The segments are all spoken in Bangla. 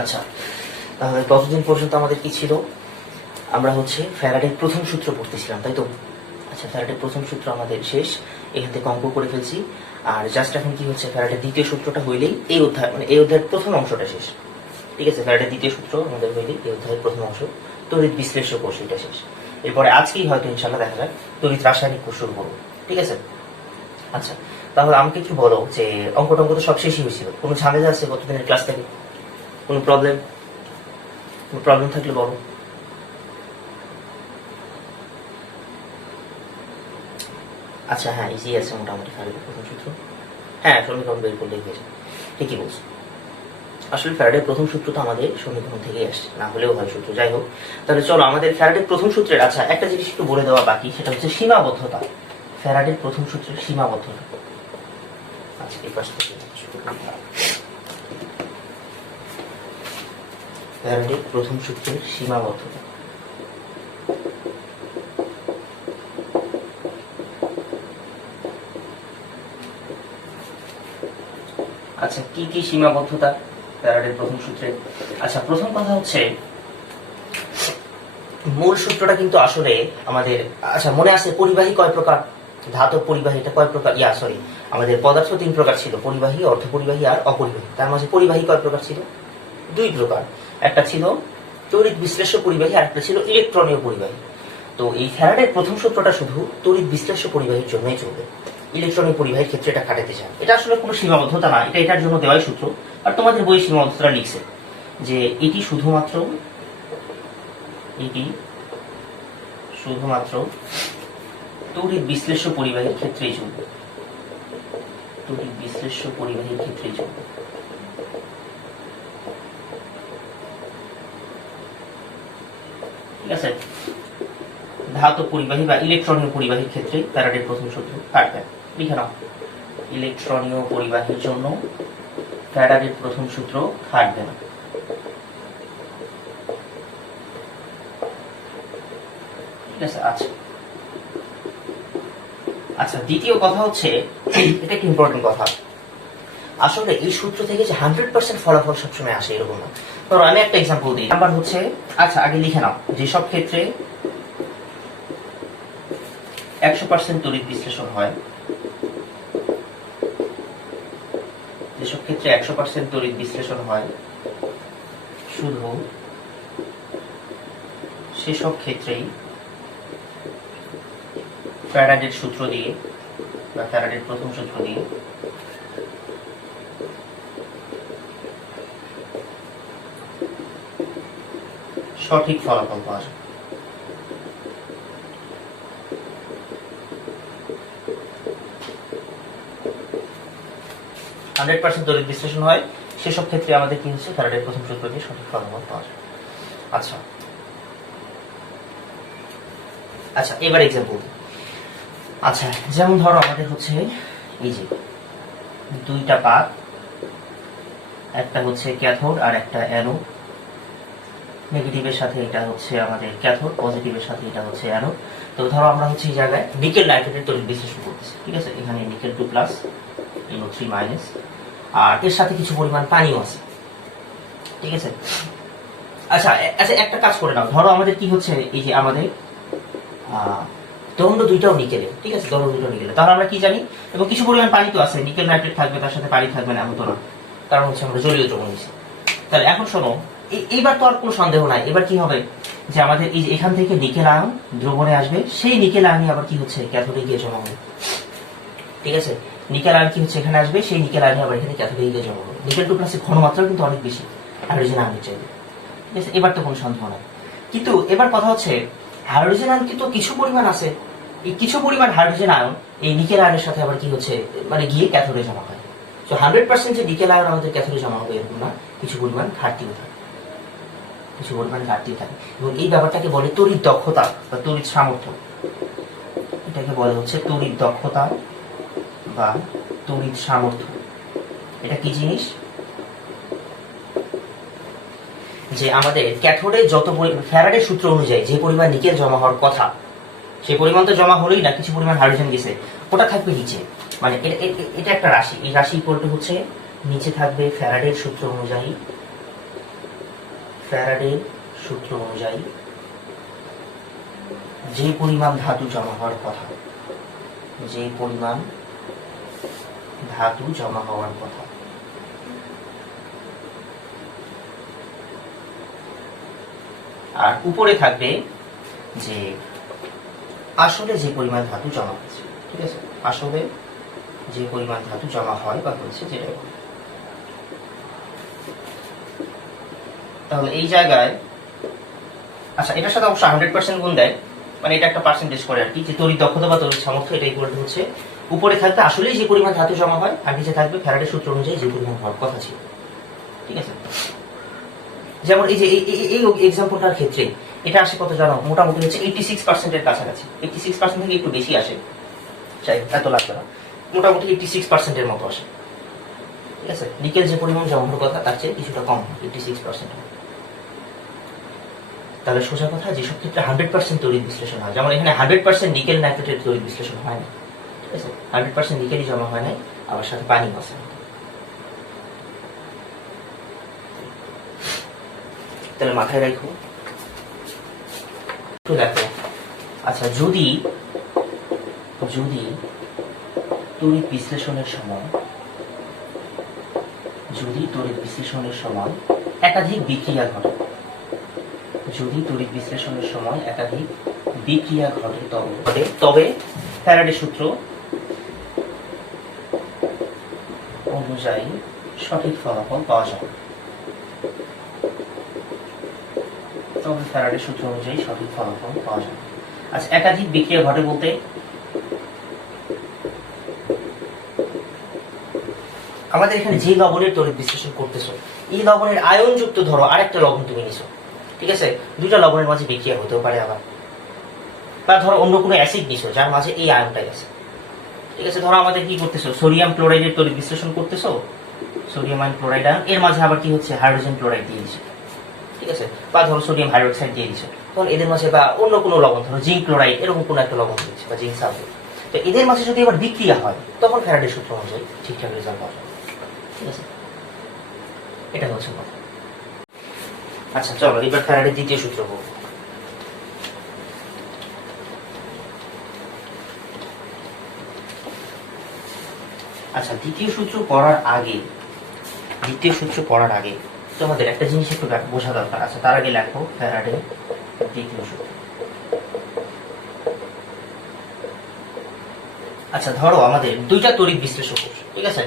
আচ্ছা, তাহলে ততদিন পর্যন্ত আমাদের কি ছিল, আমরা হচ্ছে ফ্যারাডের প্রথম সূত্র পড়তেছিলাম, তাই তো? আচ্ছা, ফ্যারাডের প্রথম সূত্র আমাদের শেষ, এখান থেকে অঙ্ক করে ফেলছি। আর জাস্ট এখন কি হচ্ছে, ফ্যারাডের দ্বিতীয় সূত্রটা হইলেই এই অধ্যায়, মানে এই অধ্যায়ের প্রথম অংশটা শেষ। ঠিক আছে, ফ্যারাডের দ্বিতীয় সূত্র আমাদের হইলেই এই অধ্যায়ের প্রথম অংশ, তড়িৎ বিশ্লেষ্য কোষ, এটা শেষ। এরপরে আজকেই হয়তো ইনশাল্লাহ দেখা যায় তড়িৎ রাসায়নিক কোষ শুরু করবো। ঠিক আছে? আচ্ছা, তাহলে আমাকে একটু বলো যে অঙ্ক টঙ্ক তো সব শেষই হয়েছিল, কোনো ঝামেলা আছে গতদিনের ক্লাস থেকে? কোনো প্রবলেম থাকলে বলো। আচ্ছা, হ্যাঁ, ইজি আছে মোটামুটি ফ্যারাডের প্রথম সূত্র। হ্যাঁ, সমীকরণ বের করলেই হয়ে যায়। ঠিকই বলছো। আসলে ফ্যারাডের প্রথম সূত্র তো আমাদের সমীকরণ থেকেই আসছে, না হলেও হয় সূত্র। যাই হোক, তাহলে চলো আমাদের ফ্যারাডের প্রথম সূত্রের, আচ্ছা একটা জিনিস একটু বলে দেওয়া বাকি, সেটা হচ্ছে সীমাবদ্ধতা। ফ্যারাডের প্রথম সূত্রের সীমাবদ্ধতা। আচ্ছা, এই পাশ থেকে ফ্যারাডের প্রথম সূত্রের সীমাবদ্ধতা। আচ্ছা, কি কি সীমাবদ্ধতা ফ্যারাডের প্রথম সূত্রে? আচ্ছা, প্রথম কথা হচ্ছে মূল সূত্রটা কিন্তু আসলে আমাদের, আচ্ছা মনে আছে পরিবাহী কয় প্রকার? ধাতব পরিবাহী এটা কয় প্রকার? আমাদের পদার্থ 3 প্রকার ছিল, পরিবাহী, অর্ধপরিবাহী আর অপরিবাহী। তার মাঝে পরিবাহী কয় প্রকার ছিল? 2 প্রকার। একটা ছিল তড়িৎ বিশ্লেষ্য পরিবাহী আর একটা ছিল ইলেকট্রনীয় পরিবাহী। তো এই ফ্যারাডের প্রথম সূত্রটা শুধু তড়িৎ বিশ্লেষ্য পরিবাহীর জন্যই চলবে, ইলেকট্রনিক পরিবাহীর ক্ষেত্রে এটা খাটাতে চান। এটা আসলে কোনো সীমাবদ্ধতা না, এটা এটার জন্য দেওয়াই সূত্র। আর তোমাদের বই সীমাবদ্ধতা লিখছে যে এটি শুধুমাত্র তড়িৎ বিশ্লেষ্য পরিবাহীর ক্ষেত্রেই চলবে, তড়িৎ বিশ্লেষ্য পরিবাহীর ক্ষেত্রেই চলবে। ঠিক আছে, ধাতব পরিবাহী বা ইলেকট্রনীয় পরিবাহীর ক্ষেত্রে ফ্যারাডের প্রথম সূত্র কাটবে। লিখে নাও, ইলেকট্রনীয় পরিবাহীর জন্য ফ্যারাডের প্রথম সূত্র খাটবে না। ঠিক আছে? আচ্ছা আচ্ছা, দ্বিতীয় কথা হচ্ছে, এটা একটা ইম্পর্টেন্ট কথা, আসলে এই সূত্র থেকে যে 100% ফলাফল সবসময় আসে এরকম না। ধরো আমি একটা এক্সাম্পল দিই, নাম্বার হচ্ছে, আচ্ছা আগে লিখে নাও, যেসব ক্ষেত্রে 100% তড়িৎ বিশ্লেষণ হয়, যেসব ক্ষেত্রে 100% তড়িৎ বিশ্লেষণ হয়, শুধু সেসব ক্ষেত্রেই ফ্যারাডের সূত্র দিয়ে বা ফ্যারাডের প্রথম সূত্র দিয়ে সঠিক ফলাফল পাওয়া যায়। হান্ড্রেড পার্সেন্ট তড়িৎ বিশ্লেষণ হয় সেসব ক্ষেত্রে আমাদের কি হচ্ছে, ফ্যারাডের প্রথম সূত্র দিয়ে সঠিক ফলাফল পাওয়া যায়। আচ্ছা আচ্ছা, এবার এক্সাম্পল। আচ্ছা, যেমন ধরো আমাদের হচ্ছে এই যে 2টা পাত, একটা হচ্ছে ক্যাথোড আর একটা অ্যানোড। নেগেটিভের সাথে এটা হচ্ছে আমাদের ক্যাথোড, পজিটিভের সাথে এটা হচ্ছে অ্যানোড। তো ধরো আমরা হচ্ছে এই জায়গায় নিকেল নাইট্রেটের তড়িৎ বিশ্লেষণ করতেছি। ঠিক আছে, এখানে নিকেল 2+, NO3-, আর এর সাথে কিছু পরিমাণ পানিও আছে। ঠিক আছে, আচ্ছা আচ্ছা, একটা কাজ করে নাও, ধরো আমাদের কি হচ্ছে, এই যে আমাদের দণ্ড দুইটাও নিকেলে। ঠিক আছে, দণ্ড দুইটাও নিকেলে, তাহলে আমরা কি জানি, এবং কিছু পরিমাণ পানি তো আছে, নিকেল নাইট্রেট থাকবে, তার সাথে পানি থাকবে না এমন তো না, কারণ হচ্ছে আমরা জলীয় দ্রবণ নিচ্ছি। তাহলে এখন শোনো, এইবার তো আর কোনো সন্দেহ নাই, এবার কি হবে যে আমাদের এই যে এখান থেকে নিকেল আয়ন দ্রবণে আসবে, সেই নিকেল আয়নই আবার কি হচ্ছে ক্যাথোডে গিয়ে জমা হবে। ঠিক আছে, নিকেল আয়ন কি হচ্ছে এখানে আসবে, সেই নিকেল আয়নই আবার এখানে ক্যাথোডে গিয়ে জমা হবে। নিকেল 2+ ঘনমাত্রা কিন্তু অনেক বেশি হাইড্রোজেন আয়নের চাইতে। ঠিক আছে, এবার তো কোনো সন্দেহ নাই। কিন্তু এবার কথা হচ্ছে, হাইড্রোজেন আয়ন কিন্তু কিছু পরিমাণ আছে, এই কিছু পরিমাণ হাইড্রোজেন আয়ন এই নিকেল আয়নের সাথে আবার কি হচ্ছে, মানে গিয়ে ক্যাথোডে জমা হয়। তো 100% যে নিকেল আয়ন আমাদের ক্যাথোডে জমা হবে এরকম না, কিছু পরিমাণ ঘাটতিও থাকে, এবং এই ব্যাপারটাকে বলে তড়িৎ দক্ষতা বা তড়িৎ সামর্থ্য। এটাকে বলে হচ্ছে তড়িৎ দক্ষতা বা তড়িৎ সামর্থ্য। এটা কি জিনিস, যে আমাদের ক্যাথোডে যত ফ্যারাডের সূত্র অনুযায়ী যে পরিমাণ নিকেল জমা হওয়ার কথা, সেই পরিমাণ তো জমা হলোই না, কিছু পরিমাণ হাইড্রোজেন গেছে, ওটা থাকবে নিচে। মানে এটা একটা রাশি, এই রাশি ইকুয়াল টু হচ্ছে নিচে থাকবে ফ্যারাডের সূত্র অনুযায়ী ফ্যারাডের সূত্র অনুযায়ী যে পরিমাণ ধাতু জমা হওয়ার কথা, যে পরিমাণ ধাতু জমা হওয়ার কথা, আর উপরে থাকবে যে আসলে যে পরিমাণ ধাতু জমা হয়েছে। ঠিক আছে, আসলে যে পরিমাণ ধাতু জমা হয় বা হয়েছে যেটা। তাহলে এই জায়গায় আচ্ছা এটার সাথে অবশ্য 100% গুণ দেয়, মানে এটা একটা পার্সেন্টেজ করে আর কি, যে তড়িৎ দক্ষতা বা তড়িৎ সামর্থ্য এটা ইকুয়াল টু হচ্ছে উপরে থাকবে আসলে যে পরিমাণ ধাতু জমা হয় আর নিচে থাকবে ফ্যারাডের সূত্র অনুযায়ী যে পরিমাণ হওয়ার কথা ছিল। ঠিক আছে, যেমন এই যে এই এক্সাম্পলটার ক্ষেত্রে এটা আসে কত জানো, মোটামুটি হচ্ছে 86% এর কাছাকাছি। 86% থেকে একটু বেশি আসে, চাই এত লাগবে না, মোটামুটি 86% এর মতো আসে। ঠিক আছে, নিকেল যে পরিমাণ জমা হওয়ার কথা তার চেয়ে কিছুটা কম, 86%। তাহলে সোজা কথা, যেসব ক্ষেত্রে 100% তড়িৎ বিশ্লেষণ হয়, যেমন এখানে 100% নিকেল নাইট্রেটের তড়িৎ বিশ্লেষণ হয় না। ঠিক আছে, 100% নিকেলই জমা হয় নাই, আবার সাথে পানি আছে। তাহলে মাথায় রাখো। দেখো আচ্ছা, যদি তড়িৎ বিশ্লেষণের সময় একাধিক বিক্রিয়া ঘটে, যদি তড়িৎ বিশ্লেষণের সময় একাধিক বিক্রিয়া ঘটে তবে ফ্যারাডের সূত্র অনুযায়ী সঠিক ফলাফল পাওয়া যায়। তবে ফ্যারাডের সূত্র অনুযায়ী সঠিক ফলাফল পাওয়া যায়। আচ্ছা, একাধিক বিক্রিয়া ঘটে বলতে আমাদের এখানে যে লবণের তড়িৎ বিশ্লেষণ করতেছো, এই লবণের আয়নযুক্ত ধরো আরেকটা লবণ তুমি নিছো। ঠিক আছে, দুইটা লবণের মাঝে বিক্রিয়া হতেও পারে আবার, বা ধরো অন্য কোনো অ্যাসিড নিছো যার মাঝে এই আয়নটাই আছে। ঠিক আছে, ধরো আমাদের কি করতেছো, সোডিয়াম ক্লোরাইডের তড়িৎ বিশ্লেষণ করতেছো, সোডিয়াম আয়ন ক্লোরাইড আয়ন, এর মাঝে আবার কি হচ্ছে হাইড্রোজেন ক্লোরাইড দিয়ে দিছো। ঠিক আছে, বা ধরো সোডিয়াম হাইড্রোক্সাইড দিয়ে দিছো, তখন এদের মাঝে বা অন্য কোনো লবণ ধরো জিঙ্ক ক্লোরাইড এরকম কোনো একটা লবণ দিচ্ছে বা জিঙ্ক সালফেট, তো এদের মাঝে যদি এবার বিক্রিয়া হয় তখন ফ্যারাডের সূত্র অনুযায়ী ঠিকঠাক রেজাল্ট পাওয়া যায়। ঠিক আছে, এটা হচ্ছে কথা। আচ্ছা চলো এবার ফ্যারাডের দ্বিতীয় সূত্র বলবো। আচ্ছা, দ্বিতীয় সূত্র পড়ার আগে তোমাদের একটা জিনিস একটু বোঝা দরকার। আচ্ছা, তার আগে লেখো ফ্যারাডের দ্বিতীয় সূত্র। আচ্ছা, ধরো আমাদের দুইটা তড়িৎ বিশ্লেষক কোষ। ঠিক আছে,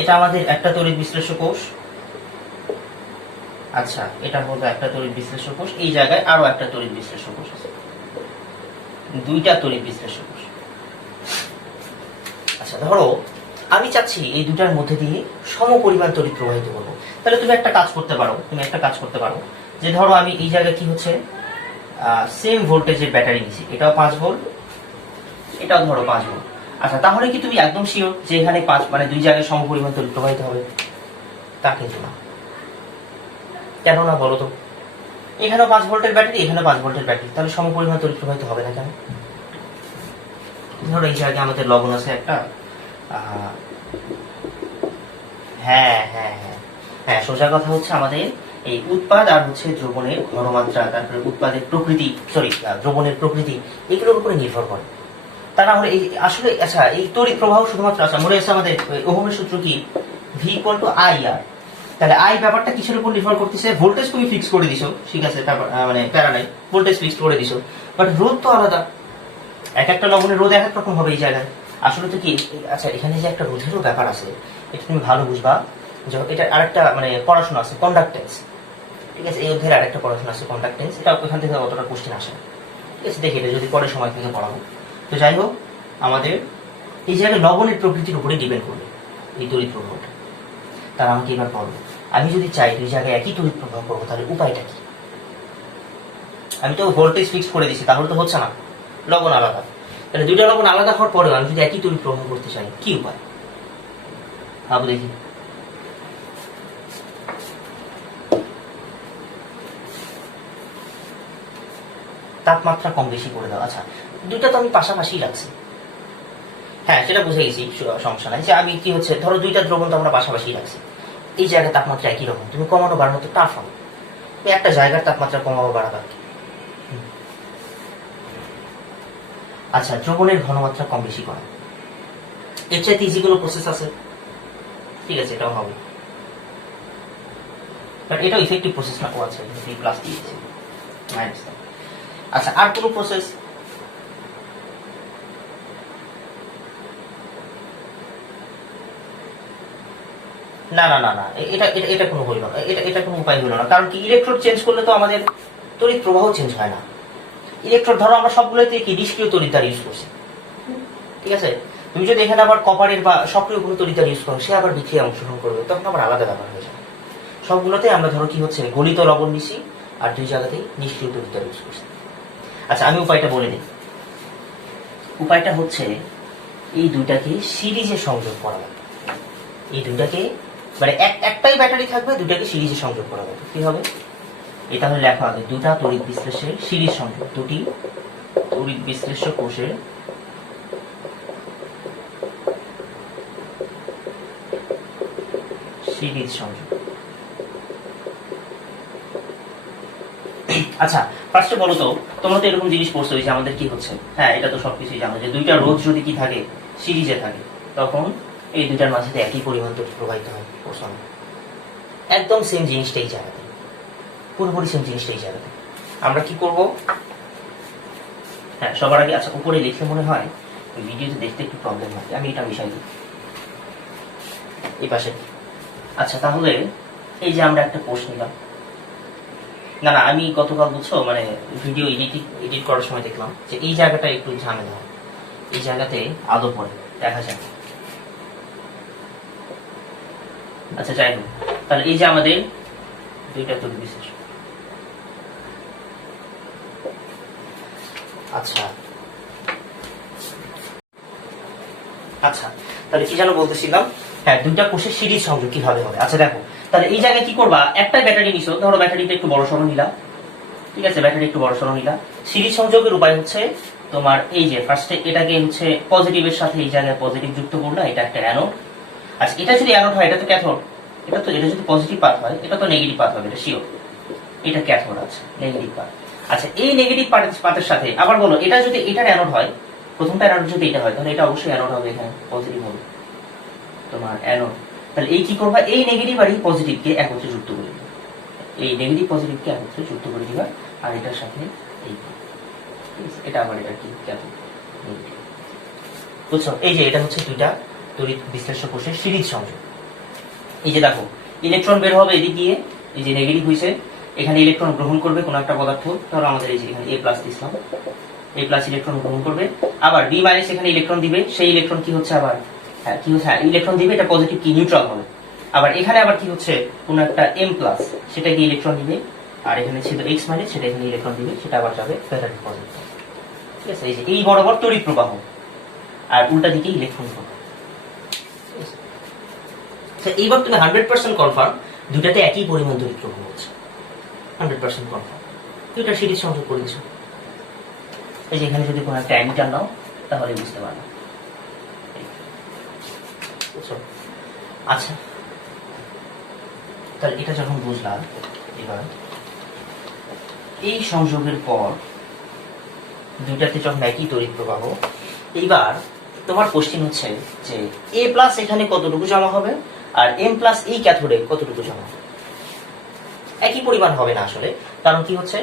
এটা আমাদের একটা তড়িৎ বিশ্লেষক কোষ। আচ্ছা, এটা হলো একটা তড়িৎ বিশ্লেষক কোষ, এই জায়গায় আরো একটা তড়িৎ বিশ্লেষক কোষ আছে, দুইটা তড়িৎ বিশ্লেষক কোষ। আচ্ছা, ধরো আমি চাচ্ছি এই দুটার মধ্যে দিয়ে সম পরিমাণ তড়িৎ প্রবাহিত করবো। তাহলে তুমি একটা কাজ করতে পারো, যে ধরো আমি এই জায়গায় কি হচ্ছে সেম ভোল্টেজের ব্যাটারি নিচ্ছি, এটাও 5 ভোল্ট, এটাও ধরো 5 ভোল্ট। আচ্ছা, তাহলে কি তুমি একদম শিওর যে এখানে 5 মানে দুই জায়গায় সম পরিমাণ তড়িৎ প্রবাহিত হবে? তা কিন্তু না। কেন না বলো তো? এখানেও 5 ভোল্টের ব্যাটারি, এখানেও 5 ভোল্টের ব্যাটারি, তাহলে সম পরিমাণ তড়িৎ প্রবাহিত হবে না কেন? ধরো এই জায়গায় আমাদের লবণ আছে একটা, হ্যাঁ হ্যাঁ হ্যাঁ হ্যাঁ সোজা কথা হচ্ছে আমাদের এই উৎপাদ আর হচ্ছে দ্রবণের ঘনমাত্রা, তারপরে উৎপাদের প্রকৃতি, দ্রবণের প্রকৃতি, এগুলোর উপরে নির্ভর করে। তা না হলে এই আসলে আচ্ছা এই তড়িৎ প্রবাহ শুধুমাত্র, আচ্ছা মনে আছে আমাদের ওহমের সূত্র কি, ভি ইকুয়াল টু আই আর। তাহলে আই ব্যাপারটা কিসের উপর নির্ভর করতেছে? ভোল্টেজ তুমি ফিক্স করে দিছো, ঠিক আছে, মানে প্যারা নাই, ভোল্টেজ ফিক্স করে দিছো, বাট রোধ তো আলাদা। এক একটা লবণের রোধ এক এক রকম হবে এই জায়গায়। আসলে তো কি, আচ্ছা এখানে যে একটা রোধেরও ব্যাপার আছে, এটা তুমি ভালো বুঝবা। এটা আরেকটা মানে পড়াশোনা আছে, কন্ডাক্টেন্স। ঠিক আছে, এই অধ্যায়ের আরেকটা পড়াশোনা আছে কন্ডাক্টেন্স, এটা ওখান থেকে অতটা কোশ্চেন আসে। ঠিক আছে, দেখি এটা যদি পরে সময় থেকে পড়াবো। তো যাই হোক, আমাদের এই জায়গায় লবণের প্রকৃতির উপরে ডিপেন্ড করবে এই তড়িৎ প্রবাহটা। তার আমাকে এবার বলবো, আমি যদি চাই দুই জায়গায় একই তড়িৎ প্রবাহ করবো, তাহলে উপায়টা কি? আমি তো ভোল্টেজ ফিক্স করে দিচ্ছি, তাহলে তো হচ্ছে না, লবণ আলাদা। তাহলে দুইটা লবণ আলাদা হওয়ার পরেও আমি যদি একই তড়িৎ প্রবাহ করতে চাই, কি উপায় ভাবো দেখি। তাপমাত্রা কম বেশি করে দাও। আচ্ছা, দুইটা তো আমি পাশাপাশি রাখছি, হ্যাঁ সেটা বুঝে গেছি, সমস্যা নাই। যে আমি কি হচ্ছে, ধরো দুইটা দ্রবণ তো আমরা পাশাপাশি রাখছি, এই জায়গায় তাপমাত্রা একই রকম, তুমি কমানো বাড়ানো তো টাফ হবে। একটা জায়গার তাপমাত্রা কমাবো বাড়াবা। আচ্ছা, দ্রবণের ঘনমাত্রা কম বেশি করা, এর চাইতে ইজি কোনো প্রসেস আছে? ঠিক আছে, এটাও হবে, বাট এটাও ইফেক্টিভ প্রসেস না। ও আচ্ছা, বি প্লাস দিয়েছে মাইনাস। আচ্ছা, আর কোনো প্রসেস? না না না না, এটা এটা এটা কোনো হইল না, এটা কোনো উপায় হইল না। কারণ কি, ইলেকট্রোড চেঞ্জ করলে তো আমাদের তড়িৎ প্রবাহ চেঞ্জ হয় না। ইলেকট্রোড ধরো আমরা সবগুলোতে কি নিষ্ক্রিয় তড়িৎদ্বার ইউজ করছি, ঠিক আছে? তুমি যদি এখানে আবার কপারের বা সক্রিয় কোনো তড়িৎদ্বার ইউজ করো, সে আবার বিক্রিয়া অংশগ্রহণ করবে, তখন আবার আলাদা ব্যাপার হয়ে যাবে। সবগুলোতে আমরা ধরো কি হচ্ছে গলিত লবণ নিছি, আর দুই জায়গাতেই নিষ্ক্রিয় তড়িৎদ্বার ইউজ করছি। আচ্ছা, আমি উপায়টা বলে দিই। উপায়টা হচ্ছে এই দুইটাকে সিরিজে সংযোগ করা হবে। এই দুইটাকে মানে একটাই ব্যাটারি থাকবে, দুটাকে সিরিজে সংযোগ করা হবে। কি হবে? এটা হলে লেখা হবে দুটা তড়িৎ বিশ্লেষের সিরিজ সংযোগ, দুটি তড়িৎ বিশ্লেষ্য কোষের সিরিজ সংযোগ। আচ্ছা, ফার্স্টে বলো তো, তোমরা তো এরকম জিনিস পড়ছো যে আমাদের কি হচ্ছে, হ্যাঁ এটা তো সবকিছুই জানো যে দুইটা রোধ যদি কি থাকে, সিরিজে থাকে, তখন এই দুইটার মাঝে একই পরিমাণ তড়িৎ প্রবাহিত হয়। পড়ছো না? একদম সেম জিনিসটাই জায়গাতে, পুরোপুরি সেম জিনিসটাই জায়গাতে। আমরা কি করব? হ্যাঁ, সবার আগে আচ্ছা উপরে লিখলে মনে হয় ভিডিওতে দেখতে একটু প্রবলেম হয়, আমি এটা মিশাই দিই এই পাশে। আচ্ছা, তাহলে এই যে আমরা একটা পোস্ট নিলাম, না না আমি গতকাল বুঝছো মানে ভিডিও এডিট করার সময় দেখলাম যে এই জায়গাটা একটু ঝামেলা হয়, এই জায়গাতে আলো পড়ে দেখা যায়। আচ্ছা যাই হোক, তাহলে এই যে আমাদের দুইটা তড়িৎ বিশ্লেষ্য। আচ্ছা আচ্ছা, তাহলে কি যেন বলতেছিলাম? হ্যাঁ, দুইটা কোষের সিরিজ সংযোগ কিভাবে হবে। আচ্ছা দেখো, তাহলে এই জায়গায় কি করবা, একটা ব্যাটারি নিছো, ধরো ব্যাটারিটা একটু বড় সড়ো নিলা, ঠিক আছে, ব্যাটারি একটু বড় সড়ো নিলা। সিরিজ সংযোগের উপায় হচ্ছে তোমার এই যে ফার্স্টে এটাকে হচ্ছে পজিটিভের সাথে এই জায়গায় পজিটিভ যুক্ত করলা, এটা একটা অ্যানোড। আচ্ছা, এটা যদি অ্যানোড হয় এটা তো ক্যাথোড, এটা যদি পজিটিভ পাথ হয় এটা তো নেগেটিভ পাথ হবে, এটা শিওর। এটা ক্যাথোড আছে, নেগেটিভ পাথ। আচ্ছা, এই নেগেটিভ পাথের সাথে আবার বলো, এটা যদি এটার অ্যানোড হয়, প্রথমটা অ্যানোড যদি এটা হয়, তাহলে এটা অবশ্যই অ্যানোড হবে, এখানে পজিটিভ হবে তোমার অ্যানোড। তাহলে এই কি করবা, এই নেগেটিভ আর এই পজিটিভকে একত্রে যুক্ত করে দিবা, এই নেগেটিভ পজিটিভকে একত্রে যুক্ত করে দিবা, আর এটার সাথে এই এটা আবার এটা কি ক্যাথোড, বুঝছো? এই যে এটা হচ্ছে দুইটা তড়িৎ বিশ্লেষ্য কোষের সিরিজ সংযোগ। এই যে দেখো, ইলেকট্রন বের হবে এদিক দিয়ে, এই যে নেগেটিভ হয়েছে, এখানে ইলেকট্রন গ্রহণ করবে কোনো একটা পদার্থ, ধরো আমাদের এই যে এখানে এ প্লাস দিলাম, এ প্লাস ইলেকট্রন গ্রহণ করবে, আবার বি মাইনাস এখানে ইলেকট্রন দিবে, সেই ইলেকট্রন কি হচ্ছে আবার কি হচ্ছে, ইলেকট্রন দিবে, এটা পজিটিভ কি নিউট্রাল হবে। আবার এখানে আবার কি হচ্ছে, কোন একটা এম প্লাস, সেটা কি ইলেকট্রন দিবে, আর এখানে ছিল এক্স মাইনাস, সেটা এখানে ইলেকট্রন দিবে, সেটা আবার যাবে ব্যাটারি পজিটিভ। ঠিক আছে, এই যে এই বরাবর তড়িৎ প্রবাহ, আর উল্টা দিকে ইলেকট্রন প্রবাহ। এইবার তুমি 100% কনফার্ম দুটাতে একই পরিমাণ তড়িৎ প্রবাহ হচ্ছে, 100% কনফার্ম। দুইটা সিরিজ সংযোগ করেছো, এই যে এখানে যদি কোনো একটা অ্যামিটার নাও তাহলে বুঝতে পারবে। আচ্ছা, তাহলে এটা যখন বুঝলাম, এবার এই সংযোগের পর দুইটাতে যখন একই তড়িৎ প্রবাহ, এইবার তোমার কোশ্চেন হচ্ছে যে এ প্লাস এখানে কতটুকু জমা হবে, আর এম প্লাস এই ক্যাথোডে কতটুকু জমা হবে। একই পরিমাণ হবে না আসলে, কারণ কি হচ্ছে,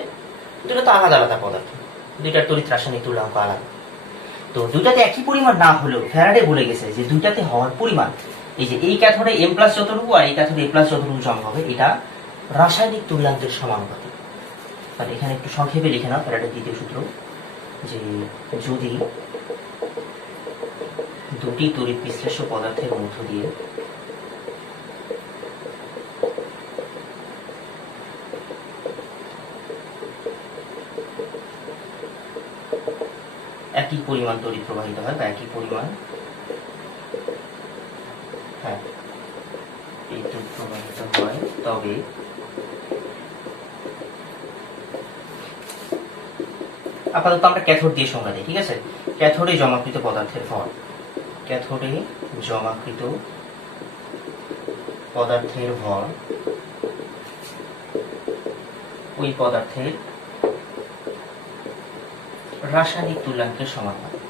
দুটো তো আলাদা আলাদা পদার্থ, দুইটার তড়িৎ রাসায়নিক তুল্যাঙ্ক আলাদা। তো দুইটাতে একই পরিমাণ না হলেও ফ্যারাডে বলে গেছে যে দুইটাতে হওয়ার পরিমাণ, এই যে এই ক্যাথোডে এম প্লাস যতটুকু আর এই ক্যাথোডে এ প্লাস যতটুকু জমা হবে, এটা রাসায়নিক তুল্যাঙ্কের সমানুপাতিক। তাহলে এখানে একটু সংক্ষেপে লিখে নাও ফ্যারাডের দ্বিতীয় সূত্র, যে যদি দুটি তড়িৎ বিশ্লেষ্য পদার্থের মধ্য দিয়ে একই পরিমাণ তড়িৎ প্রবাহিত হয় বা একই পরিমাণ বিদ্যুৎ প্রবাহিত হয়, তবে আপাতত আমরা ক্যাথোড দিয়ে সংজ্ঞা দিই, ঠিক আছে? ক্যাথোডে জমাকৃত পদার্থের ভর, ক্যাথোডে জমাকৃত পদার্থের ভর ওই পদার্থের রাসায়নিক তুল্যাঙ্কের সমানুপাতিক।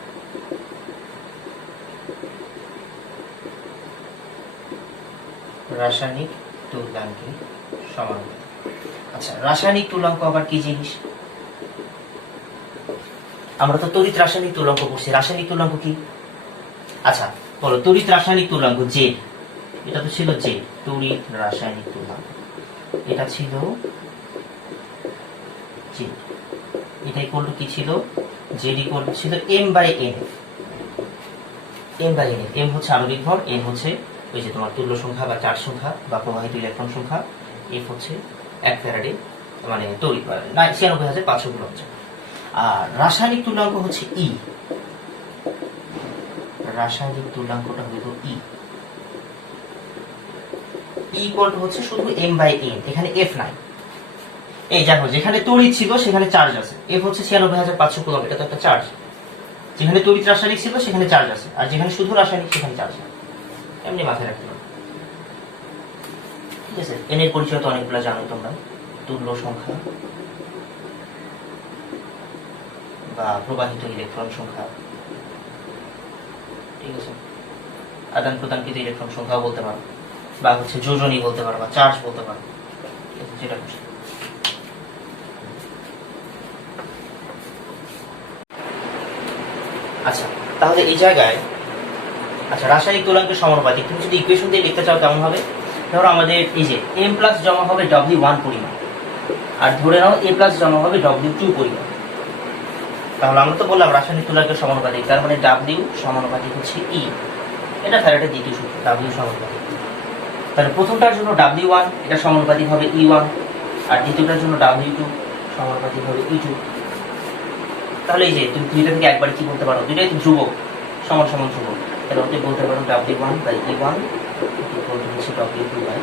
রাসায়নিক তুল্যাঙ্কের সমানুপাতিক। আচ্ছা, রাসায়নিক তুল্যাঙ্ক আবার কি জিনিস? আমরা তো তড়িৎ রাসায়নিক তুল্যাঙ্ক পড়ছি। রাসায়নিক তুল্যাঙ্ক কি? আচ্ছা বলো, তড়িৎ রাসায়নিক তুল্যাঙ্ক জেড, এটা তো ছিল জেড, তড়িৎ রাসায়নিক তুল্যাঙ্ক, এটা ছিল জেড, এটা ইকুয়াল টু কি ছিল? জেড ইকুয়াল টু ছিল M by N. M by N, M হচ্ছে আণবিক ভর, এন হচ্ছে ওই যে তোমার তুল্য সংখ্যা বা চার্জ সংখ্যা বা প্রবাহিত ইলেকট্রন সংখ্যা, এফ হচ্ছে 1 ফ্যারাডে মানে তড়িৎ 96,500 কুলম্ব। আর রাসায়নিক তুল্যাঙ্ক হচ্ছে ই, রাসায়নিক তুল্যাঙ্কটা হইল ই। ইকুয়াল টু হচ্ছে শুধু এম বাই এন, এখানে এফ নাই। এই দেখো, যেখানে তড়িৎ ছিল সেখানে চার্জ আছে, এফ হচ্ছে 96,500 কুলম্ব, এটা তো একটা চার্জ। যেখানে তড়িৎ রাসায়নিক ছিল সেখানে চার্জ আছে, আর যেখানে শুধু রাসায়নিক সেখানে চার্জ নেই। এমনি মাথায় রাখতে পারো, ঠিক আছে? এন এর পরিচয় তো অনেকগুলো জানো তোমরা, তুল্য সংখ্যা বা প্রবাহিত ইলেকট্রন সংখ্যা, ঠিক আছে? আদান প্রদানকৃত ইলেকট্রন সংখ্যাও বলতে পারো, বা হচ্ছে যোজনী বলতে পারো, বা চার্জ বলতে পারো, যেটা খুশি। আচ্ছা, তাহলে এই জায়গায় আচ্ছা রাসায়নিক তুল্যাঙ্কের সমানুপাতিক তুমি যদি ইকুয়েশন দিয়ে লিখতে চাও কেমন হবে? ধরো আমাদের এই যে এম প্লাস জমা হবে W1 পরিমাণ, আর ধরে নাও এ প্লাস জমা হবে W2 পরিমাণ। তাহলে আমরা তো বললাম রাসায়নিক তুল্যাঙ্কের সমানুপাতিক, তার মানে W সমানুপাতিক হচ্ছে ই। এটা ফ্যারাডের দ্বিতীয় সূত্র, W সমানুপাতিক। তাহলে প্রথমটার জন্য W1 এটা সমানুপাতিক হবে E1, আর দ্বিতীয়টার জন্য W2 সমানুপাতিক হবে E2। তাহলে এই যে তুমি দুইটা থেকে একবার কি বলতে পারো? দুইটাই তো ধ্রুবক, সমান সমান ধ্রুবক। তাহলে ওকে বলতে পারো W1 by E1 equal to হচ্ছে W2 বাই,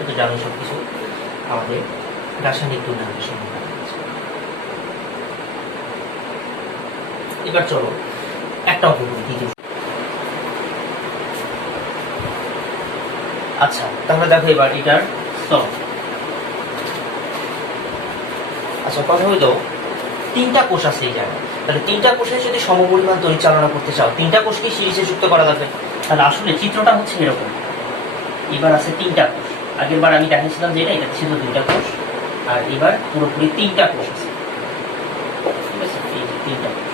এটা জানি সবকিছু আমাদের রাসায়নিক তুল্যাঙ্কের সমানুপাতিক। এবার চলো একটা অঙ্ক করি, দ্বিতীয়। আচ্ছা তাহলে দেখো এবার এটার সলভ। আচ্ছা কথা হইলো তিনটা কোষ আছে এই জায়গায়, তাহলে তিনটা কোষে যদি সমপরিমাণ তড়িৎ চালনা করতে চাও, তিনটা কোষকে সিরিজে যুক্ত করা লাগবে। তাহলে আসলে চিত্রটা হচ্ছে এরকম, এবার আছে তিনটা কোষ। আগের বার আমি দেখাচ্ছিলাম যে এটা ছিল দুইটা কোষ, আর এবার পুরোপুরি তিনটা কোষ আছে, ঠিক আছে? এই যে তিনটা কোষ,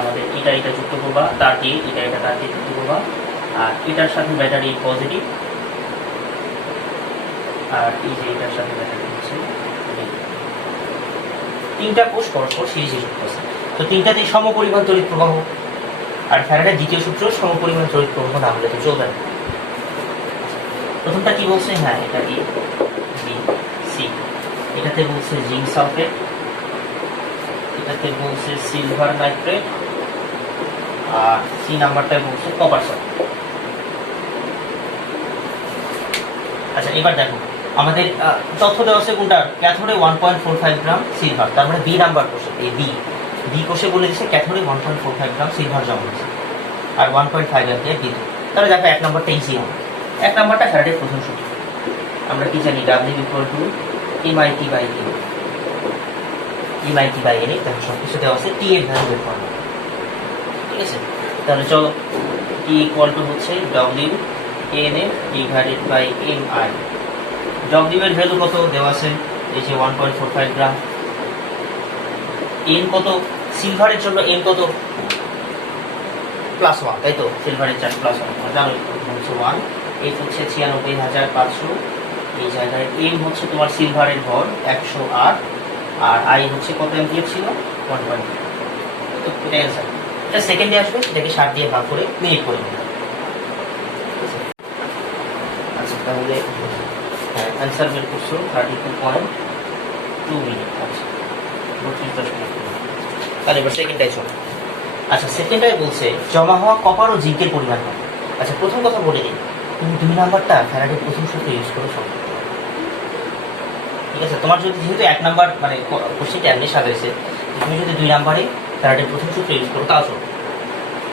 আমাদের এটা যুক্ত করবা, তার দিয়ে এটা তার দিয়ে যুক্ত করবা, আর এটার সাথে ব্যাটারি পজিটিভ, আর এই যে এটার সাথে ব্যাটারি হচ্ছে। তিনটা কোষ পরস্পর সিরিজে যুক্ত আছে, তো তিনটাতেই সমপরিমাণ তড়িৎ প্রবাহ। আর ফ্যারাডের দ্বিতীয় সূত্র সমপরিমাণ তড়িৎ প্রবাহ না হলে তো চলবে না। প্রথমটা কি বলছে? হ্যাঁ এটা এ বি সি, এটাতে বলছে জিঙ্ক সালফেট, এটাতে বলছে সিলভার নাইট্রেট, আর সি নাম্বারটায় বলছে কপার সালফেট। আচ্ছা এবার দেখো আমাদের তথ্য দেওয়া আছে কোনটা? ক্যাথোডে 1.45 গ্রাম সিলভার, তার মানে বি নাম্বার কোষে, এই বি কোষে বলে দিচ্ছে ক্যাথোডে 1.45 গ্রাম সিলভার জমা হয়েছে, আর 1.5 অ্যাম্পিয়ার বিদ্যুৎ। তাহলে দেখো এক নাম্বারটা ইজি হবে। এক নাম্বারটা ফ্যারাডের প্রথম সূত্র, আমরা কি জানি? W equal to MIT by N। MIT by N, দেখো সব কিছু দেওয়া আছে, টি এর ভ্যালু বের করব, ঠিক আছে? তাহলে চলো, টি ইকুয়াল টু হচ্ছে W N divided by MI। W এর ভ্যালু কত দেওয়া আছে? এই যে 1.45 গ্রাম। N কত? সিলভারের জন্য N কত? +1, তাই তো? সিলভারের চার্জ +1, জানো হচ্ছে 1। F হচ্ছে 96,500, এই জায়গায় M হচ্ছে তোমার সিলভারের ভর 108, আর I হচ্ছে কত অ্যাম্পিয়ার ছিল? 1.5। তো এটা অ্যান্সার। এটা সেকেন্ডে আসবে, সেটাকে 60 দিয়ে ভাগ করে মিনিট করে নেবে। আচ্ছা তাহলে অ্যান্সার বের করছো 32.2 মিনিট। আচ্ছা 32 মিনিট। তাহলে এবার সেকেন্ডটাই চলো। আচ্ছা সেকেন্ডটাই বলছে জমা হওয়া কপার ও জিঙ্কের পরিমাণ কত। আচ্ছা প্রথম কথা বলে দিই, তুমি 2 নাম্বারটা ফ্যারাডের প্রথম সূত্র ইউজ করে সব, ঠিক আছে? তোমার যদি যেহেতু 1 নাম্বার মানে কোশ্চেনটা এমনি সাজাইছে, তুমি যদি 2 নাম্বারে ফ্যারাডের প্রথম সূত্র ইউজ করো তাও চলবে,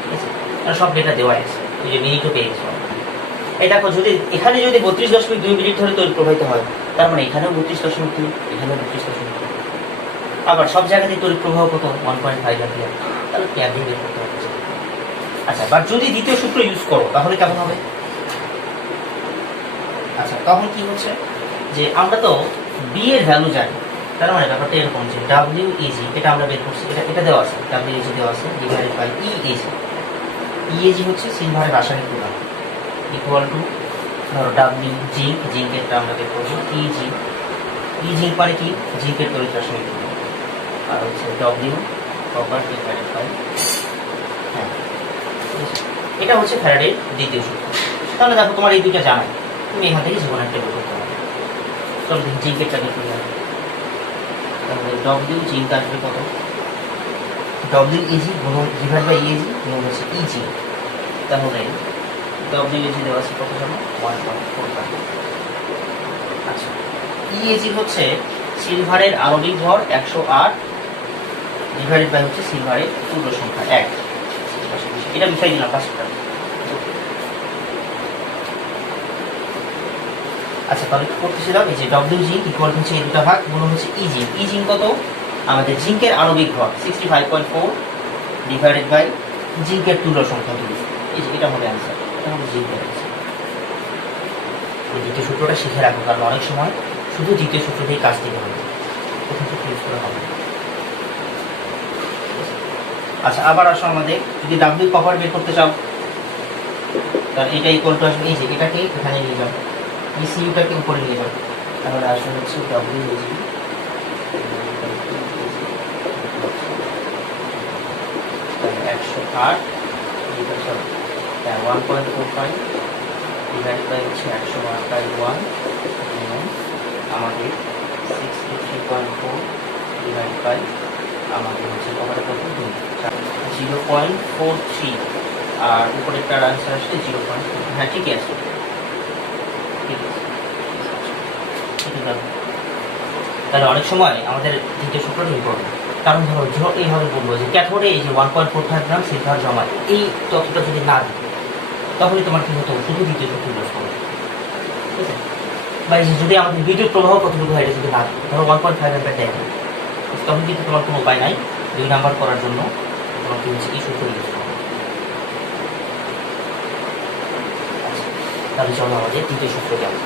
ঠিক আছে? কারণ সব ডেটা দেওয়া আছে। এই যে মিনিটও পেয়ে গেছো। এই দেখো যদি এখানে যদি 32.2 মিনিট ধরে তড়িৎ প্রবাহিত হয়, তার মানে এখানেও 32.2, এখানেও 32.2। আবার সব জায়গাতেই তড়িৎ প্রবাহ কত 1.5 অ্যাম্পিয়ার, তাহলে ক্যাভিং বের করতে হবে। আচ্ছা, বা যদি দ্বিতীয় সূত্র ইউজ করো তাহলে কেমন হবে? আচ্ছা, তখন কি হচ্ছে যে আমরা তো বি এর ভ্যালু জানি, তার মানে ব্যাপারটা এরকম যে ডাব্লিউ ইজি, এটা আমরা বের করছি, এটা দেওয়া আছে, ডাব্লিউ ইজি দেওয়া আছে, divided by E A G. E A G হচ্ছে সিলভারের রাসায়নিক উপাদান, ইকুয়াল টু ধরো ডাব্লিউ জিঙ্ক, জিঙ্কেরটা আমরা বের করবো ইজি। ই জিঙ্ক মানে কি? জিঙ্কের তড়িৎ রাসায়নিক উপাদান। আর হচ্ছে ডব্লিউ কপার ডিভাইডেড বাই, হ্যাঁ, এটা হচ্ছে ফ্যারাডের দ্বিতীয় সূত্র। তাহলে দেখো তোমার এই দুইটা জানাই, তুমি এখান থেকে জীবন একটা বের করতে পারবে। চলো জিঙ্কেরটা বের করে যাবে। তাহলে ডব্লিউ জিঙ্ক আসবে কত? ডব্লিউ ইজি গুণন ডিভাইড বাই ইজি গুণন হচ্ছে ইজি। তাহলে ডব্লিউ ইজি দেওয়া আছে কত জানো? 1.45। আচ্ছা, ইএজি হচ্ছে সিলভারের আণবিক ভর 108 ডিভাইডেড বাই হচ্ছে সিলভারের পূর্ণ সংখ্যা 1। এটা বিষয় দিলাম পাঁচটা। আচ্ছা, তাহলে কি করতেছিলাম? এই যে ডব্লিউ জিঙ্ক ইকুয়াল হচ্ছে এই দুটা ভাগ গুণ হচ্ছে ই জিঙ্ক। ই জিঙ্ক কত? আমাদের জিঙ্কের আণবিক ভর 65.4 ডিভাইডেড বাই জিঙ্কের তুল্য সংখ্যা 2। এই যে এটা হবে অ্যান্সার, এটা হবে জিঙ্কের অ্যান্সার। এই দ্বিতীয় সূত্রটা শিখে রাখবো, কারণ অনেক সময় শুধু দ্বিতীয় সূত্র দিয়ে কাজ দিতে হবে, প্রথম সূত্র ইউজ করা হবে। আচ্ছা, আবার আসো আমাদের যদি ডাব্লিউ কপার বের করতে চাও, তাহলে এটা ইকুয়াল টু আসবে এই যে এটাকে এখানে নিয়ে যাও, ইসিইউটাকে উপরে নিয়ে যাও, তাহলে আসবে হচ্ছে ডব্লিউ ইজি 108 1.45 ডিভাইড বাই হচ্ছে 101/1 আমাদের 63.4 ডিভাইড বাই আমাদের হচ্ছে কপারের কত 0.43, আর উপরেরটার আনসার আসছে 0.4। হ্যাঁ, ঠিকই আছে, ঠিক আছে। তাহলে অনেক সময় আমাদের দ্বিতীয় সূত্রটা ইম্পর্টেন্ট, কারণ ধরো এইভাবে বলবো যে ক্যাথোডে এই যে 1.45 গ্রাম সিলভার জমা, এই তথ্যটা যদি না দিত তাহলে তোমার কি হতো? শুধু দ্বিতীয় সূত্র ইউজ করবে, ঠিক আছে? বা এই যে যদি আমাদের বিদ্যুৎ প্রবাহ কতটুকু হয় এটা যদি না দিত, ধরো 1.5 অ্যাম্পিয়ার দেয়, তখন কিন্তু তোমার কোনো উপায় নাই 2 নাম্বার করার জন্য, তোমার কি হচ্ছে এই সূত্র ইউজ করবে। আচ্ছা, তাহলে চলো আমাদের দ্বিতীয় সূত্র কেমন।